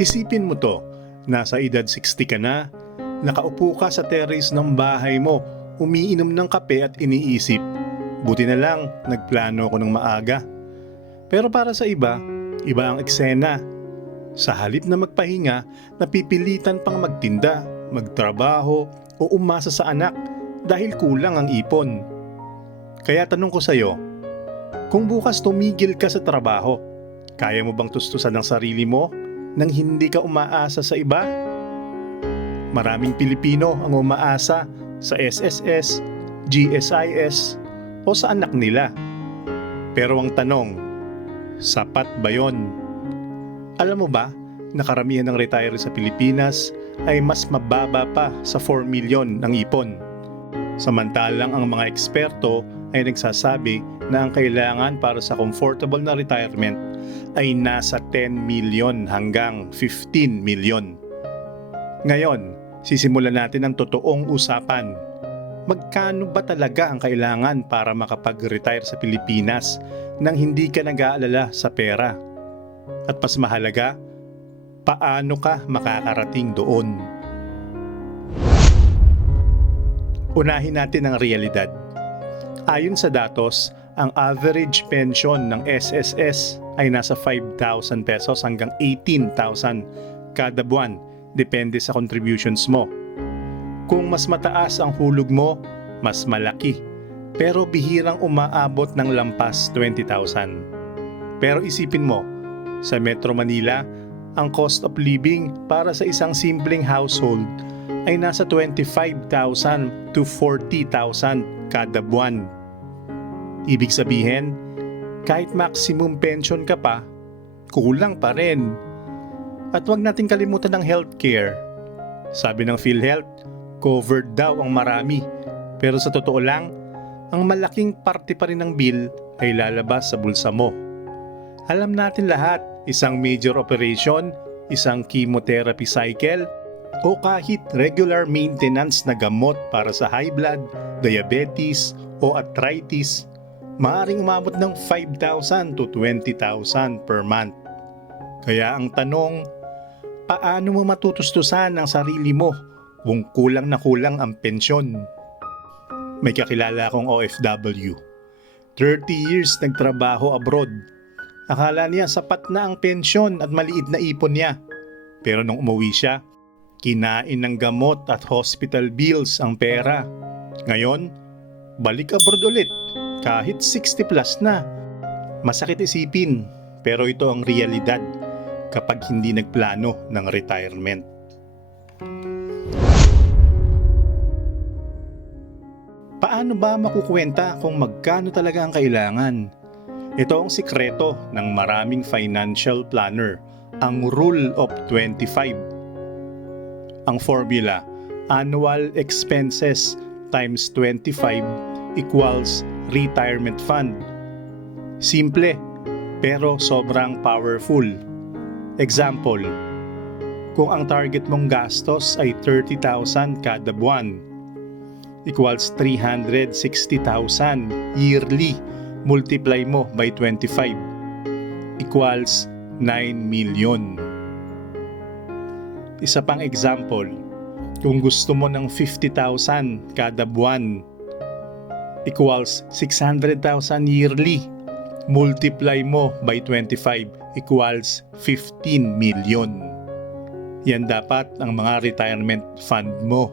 Isipin mo to, nasa edad 60 ka na, nakaupo ka sa terrace ng bahay mo, umiinom ng kape at iniisip, buti na lang, nagplano ako ng maaga. Pero para sa iba, iba ang eksena. Sa halip na magpahinga, napipilitan pang magtinda, magtrabaho o umasa sa anak dahil kulang ang ipon. Kaya tanong ko sa'yo, kung bukas tumigil ka sa trabaho, kaya mo bang tustusan ng sarili mo nang hindi ka umaasa sa iba? Maraming Pilipino ang umaasa sa SSS, GSIS o sa anak nila. Pero ang tanong, sapat ba yon? Alam mo ba na karamihan ng retiree sa Pilipinas ay mas mababa pa sa 4 million ang ipon. Samantalang ang mga eksperto ay nagsasabi na ang kailangan para sa comfortable na retirement ay nasa 10 million hanggang 15 million. Ngayon, sisimulan natin ang totoong usapan. Magkano ba talaga ang kailangan para makapag-retire sa Pilipinas nang hindi ka nag-aalala sa pera? At mas mahalaga, paano ka makakarating doon? Unahin natin ang realidad. Ayon sa datos, ang average pension ng SSS ay nasa 5,000 pesos hanggang 18,000 kada buwan, depende sa contributions mo. Kung mas mataas ang hulog mo, mas malaki. Pero bihirang umaabot ng lampas 20,000. Pero isipin mo, sa Metro Manila, ang cost of living para sa isang simpleng household ay nasa 25,000 to 40,000 kada buwan. Ibig sabihin, kahit maximum pension ka pa, kulang pa rin. At huwag natin kalimutan ng healthcare. Sabi ng PhilHealth, covered daw ang marami. Pero sa totoo lang, ang malaking parte pa rin ng bill ay lalabas sa bulsa mo. Alam natin lahat, isang major operation, isang chemotherapy cycle, o kahit regular maintenance na gamot para sa high blood, diabetes o arthritis, maaaring umabot ng 5,000 to 20,000 per month. Kaya ang tanong, paano mo matutustusan ang sarili mo kung kulang na kulang ang pensyon? May kakilala akong OFW. 30 years nagtrabaho abroad. Akala niya sapat na ang pensyon at maliit na ipon niya. Pero nung umuwi siya, kinain ng gamot at hospital bills ang pera. Ngayon, balik abroad ulit kahit 60 plus na. Masakit isipin, pero ito ang realidad kapag hindi nagplano ng retirement. Paano ba makukwenta kung magkano talaga ang kailangan? Ito ang sikreto ng maraming financial planner, ang Rule of 25. Ang formula, annual expenses times 25 equals retirement fund. Simple, pero sobrang powerful. Example, kung ang target mong gastos ay 30,000 kada buwan, equals 360,000 yearly. Multiply mo by 25 equals 9 million. Isa pang example, kung gusto mo ng 50,000 kada buwan, equals 600,000 yearly. Multiply mo by 25 equals 15 million. Yan dapat ang mga retirement fund mo.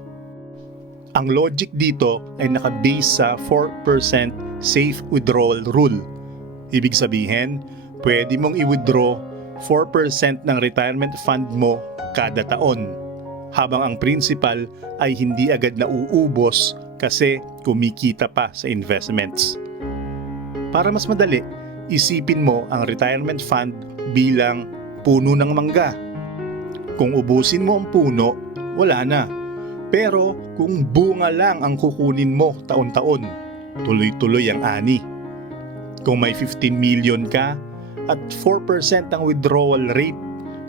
Ang logic dito ay nakabase sa 4% safe withdrawal rule. Ibig sabihin, pwede mong i-withdraw 4% ng retirement fund mo kada taon. Habang ang principal ay hindi agad nauubos kasi kumikita pa sa investments. Para mas madali, isipin mo ang retirement fund bilang puno ng mangga. Kung ubusin mo ang puno, wala na. Pero kung bunga lang ang kukunin mo taon-taon, tuloy-tuloy ang ani. Kung may 15 million ka at 4% ang withdrawal rate,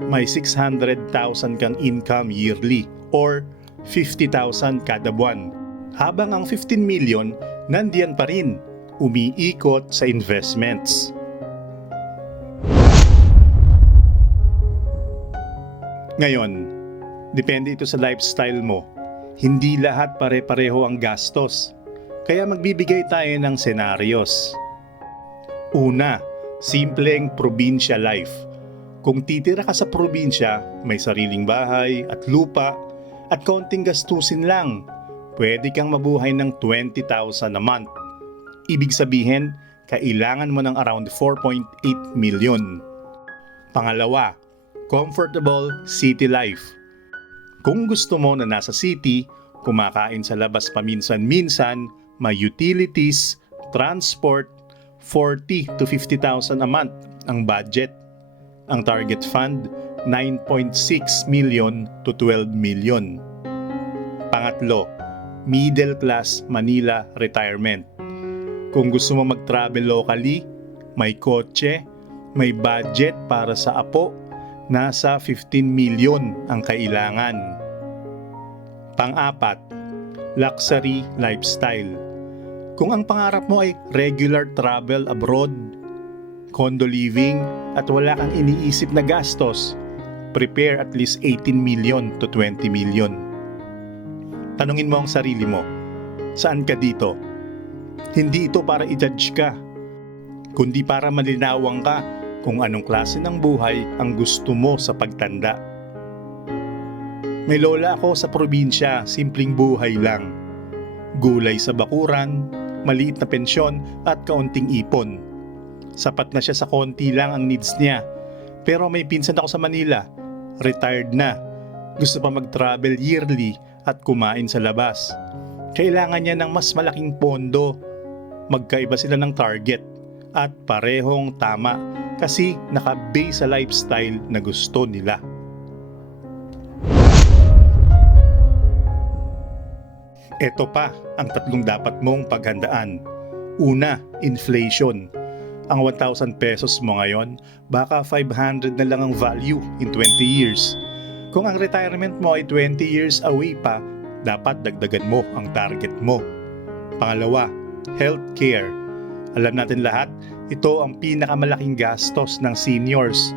may 600,000 kang income yearly or 50,000 kada buwan. Habang ang 15 million nandiyan pa rin, umiikot sa investments. Ngayon, depende ito sa lifestyle mo. Hindi lahat pare-pareho ang gastos. Kaya magbibigay tayo ng senaryos. Una, simpleng probinsya life. Kung titira ka sa probinsya, may sariling bahay at lupa at konting gastusin lang, pwede kang mabuhay ng 20,000 a month. Ibig sabihin, kailangan mo ng around 4.8 million. Pangalawa, comfortable city life. Kung gusto mo na nasa city, kumakain sa labas paminsan-minsan, may utilities, transport, 40 to 50,000 a month ang budget. Ang target fund, 9.6 million to 12 million. Pangatlo, middle class Manila retirement. Kung gusto mo mag-travel locally, may kotse, may budget para sa apo, nasa 15 million ang kailangan. Pang-apat, luxury lifestyle. Kung ang pangarap mo ay regular travel abroad, condo living, at wala kang iniisip na gastos, prepare at least 18 million to 20 million. Tanungin mo ang sarili mo, saan ka dito? Hindi ito para i-judge ka, kundi para malinawang ka kung anong klase ng buhay ang gusto mo sa pagtanda. May lola ako sa probinsya, simpleng buhay lang. Gulay sa bakuran, maliit na pensyon at kaunting ipon. Sapat na siya sa konti lang ang needs niya. Pero may pinsan ako sa Manila, retired na. Gusto pa mag-travel yearly at kumain sa labas. Kailangan niya ng mas malaking pondo. Magkaiba sila ng target at parehong tama kasi nakabase sa lifestyle na gusto nila. Ito pa ang tatlong dapat mong paghandaan. Una, inflation. Ang 1,000 pesos mo ngayon, baka 500 na lang ang value in 20 years. Kung ang retirement mo ay 20 years away pa, dapat dagdagan mo ang target mo. Pangalawa, healthcare. Alam natin lahat, ito ang pinakamalaking gastos ng seniors.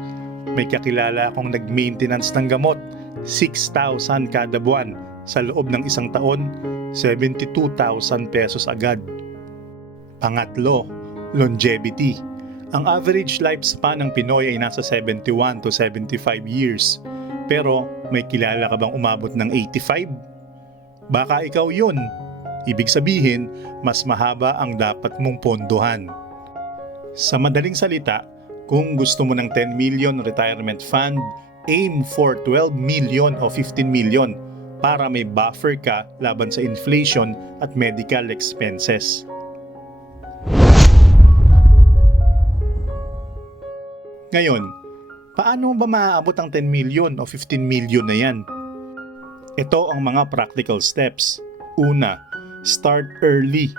May kakilala akong nag-maintenance ng gamot, 6,000 kada buwan. Sa loob ng isang taon, 72,000 pesos agad. Pangatlo, longevity. Ang average lifespan ng Pinoy ay nasa 71 to 75 years. Pero may kilala ka bang umabot ng 85? Baka ikaw yun. Ibig sabihin, mas mahaba ang dapat mong pondohan. Sa madaling salita, kung gusto mo ng 10 million retirement fund, aim for 12 million o 15 million para may buffer ka laban sa inflation at medical expenses. Ngayon, paano ba maaabot ang 10 million o 15 million na yan? Ito ang mga practical steps. Una, start early.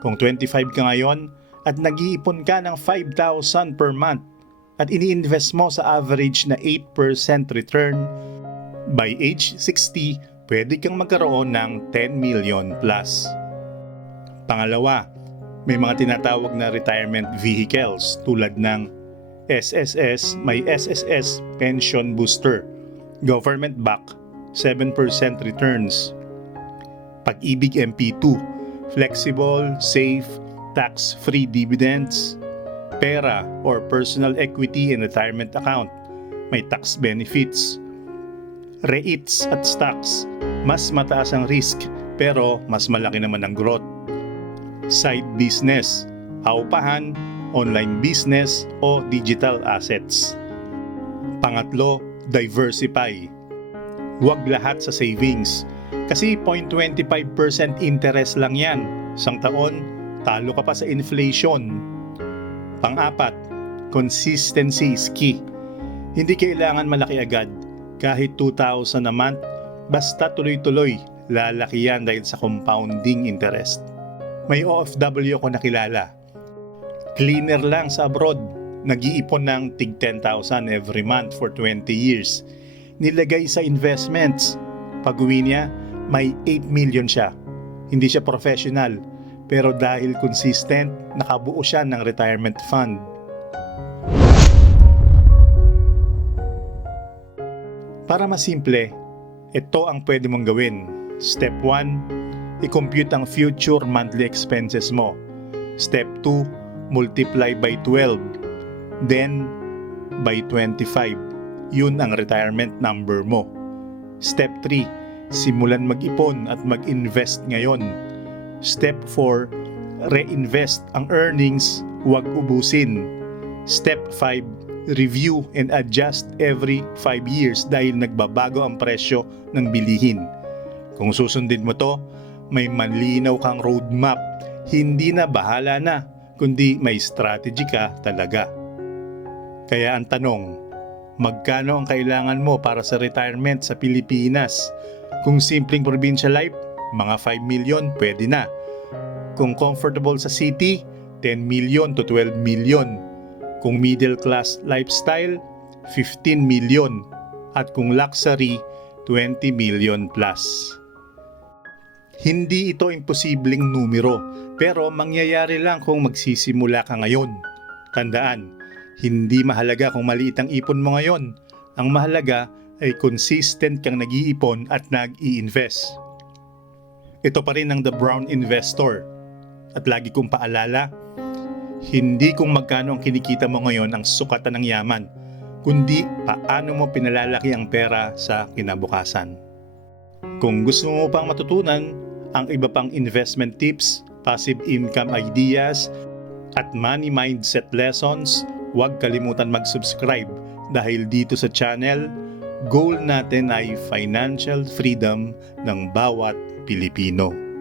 Kung 25 ka ngayon at nag-iipon ka ng 5,000 per month at ini-invest mo sa average na 8% return, by age 60, pwede kang magkaroon ng 10 million plus. Pangalawa, may mga tinatawag na retirement vehicles tulad ng SSS, may SSS Pension Booster, Government Back, 7% returns. Pag-ibig MP2, flexible, safe, tax-free dividends, pera or personal equity and retirement account, may tax benefits. REITs at stocks, mas mataas ang risk pero mas malaki naman ang growth. Side business, paupahan, online business o digital assets. Pangatlo, diversify. Huwag lahat sa savings kasi 0.25% interest lang yan. Isang taon, talo ka pa sa inflation. Pang-apat, consistency is key. Hindi kailangan malaki agad. Kahit 2,000 a month, basta tuloy-tuloy, lalaki yan dahil sa compounding interest. May OFW ako nakilala. Cleaner lang sa abroad. Nag-iipon ng tig 10,000 every month for 20 years. Nilagay sa investments. Pag-uwi niya, may 8 million siya. Hindi siya professional, pero dahil consistent, nakabuo siya ng retirement fund. Para masimple, ito ang pwede mong gawin. Step 1, i-compute ang future monthly expenses mo. Step 2, multiply by 12. Then, by 25. Yun ang retirement number mo. Step 3, simulan mag-ipon at mag-invest ngayon. Step 4, reinvest ang earnings, huwag ubusin. Step 5, review and adjust every 5 years dahil nagbabago ang presyo ng bilihin. Kung susundin mo to, may manlinaw kang roadmap. Hindi na bahala na, kundi may strategy ka talaga. Kaya ang tanong, magkano ang kailangan mo para sa retirement sa Pilipinas? Kung simpleng provincial life, mga 5 million pwede na. Kung comfortable sa city, 10 million to 12 million. Kung middle class lifestyle, 15 million. At kung luxury, 20 million plus. Hindi ito imposibleng numero, pero mangyayari lang kung magsisimula ka ngayon. Tandaan, hindi mahalaga kung maliit ang ipon mo ngayon. Ang mahalaga ay consistent kang nag-iipon at nag-i-invest. Ito pa rin ang The Brown Investor. At lagi kong paalala, hindi kung magkano ang kinikita mo ngayon ang sukatan ng yaman, kundi paano mo pinalalaki ang pera sa kinabukasan. Kung gusto mo pang matutunan ang iba pang investment tips, passive income ideas, at money mindset lessons, huwag kalimutan mag-subscribe dahil dito sa channel, goal natin ay financial freedom ng bawat Pilipino.